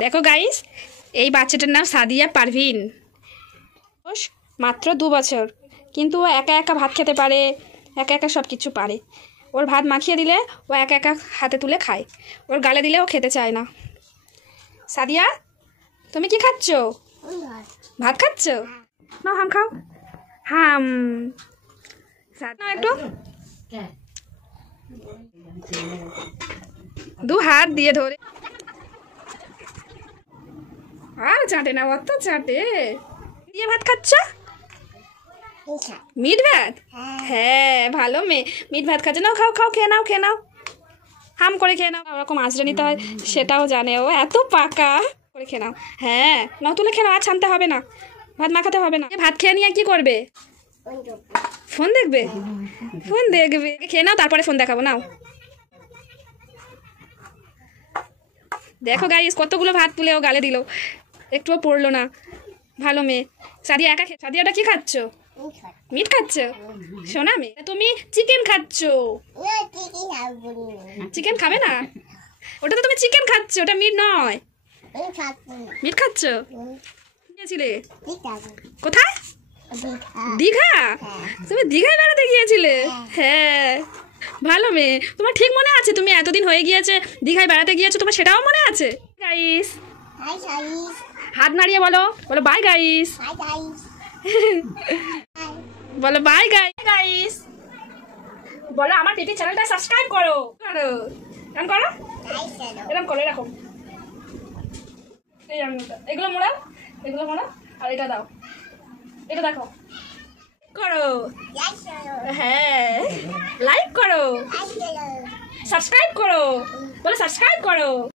দেখো গাইস, এই বাচ্চাটার নাম সাদিয়া পারভিন। মাত্র 2 বছর, কিন্তু ও একা একা ভাত খেতে পারে, একা একা সব কিছু পারে। ওর ভাত মাখিয়ে দিলে ও একা একা হাতে তুলে খায়, ওর গালে দিলে ও খেতে চায় না। সাদিয়া, তুমি কি খাচ্ছ? ভাত খাচ্ছ? নাও হাম খাও, হাম। নাও একটু, 2 হাত দিয়ে ধরে। আর চাটে না, অত চাটে। দিয়ে ভাত খাচ্ছ? মিট ভাত? হ্যাঁ, ভালো মেয়ে, মিট ভাত খাচ্ছে। নাও খাও খাও, খেয়ে নাও খেয়ে নাও, হাম করে খেয়ে নাও। ওরকম আঁচড়ে নিতে হয় সেটাও জানে ও, এত পাকা করে খেয়ে নাও। হ্যাঁ, নাও তুলে খেয়ে নাও, আর ছানতে হবে না, ভাত মাখাতে হবে না। ভাত খেয়ে নিয়ে কি করবে? ফোন দেখবে? ফোন দেখবে, খেয়ে নাও, তারপরে ফোন দেখাবো। নাও দেখো গাইস, কতগুলো ভাত তুলে ও গালে দিল, একটুও পড়লো না। ভালো মেয়ে। সাদিয়া একা সাদিয়াটা কি খাচ্ছ? মিট খাচ্ছ? শোনা মেয়ে, তুমি চিকেন খাচ্ছ। চিকেন খাবে না? ওটা তো তুমি চিকেন খাচ্ছ, ওটা মিট নয়। মিট খাচ্ছ? গিয়েছিলে কোথায়? দীঘা? তুমি দীঘায় বেড়াতে গিয়েছিলে? হ্যাঁ, ভালো মেয়ে। তোমার ঠিক মনে আছে তুমি এতদিন হয়ে গিয়েছে দীঘায় বেড়াতে গিয়েছো, তোমার সেটাও মনে আছে? গাইস, হাত নাড়িয়ে বলো, বলো বাই গাইস। বলো বাই গাইস। বলো আমার পিপি চ্যানেলটা সাবস্ক্রাইব করো। করো, এরকম করো, এরকম করো, এরকম। এই আঙুলটা, এগুলো মোড়াও, এগুলো মোড়াও, আর এটা দাও, এটা দেখো করো। হ্যাঁ, লাইক করো, সাবস্ক্রাইব করো, বলো সাবস্ক্রাইব করো।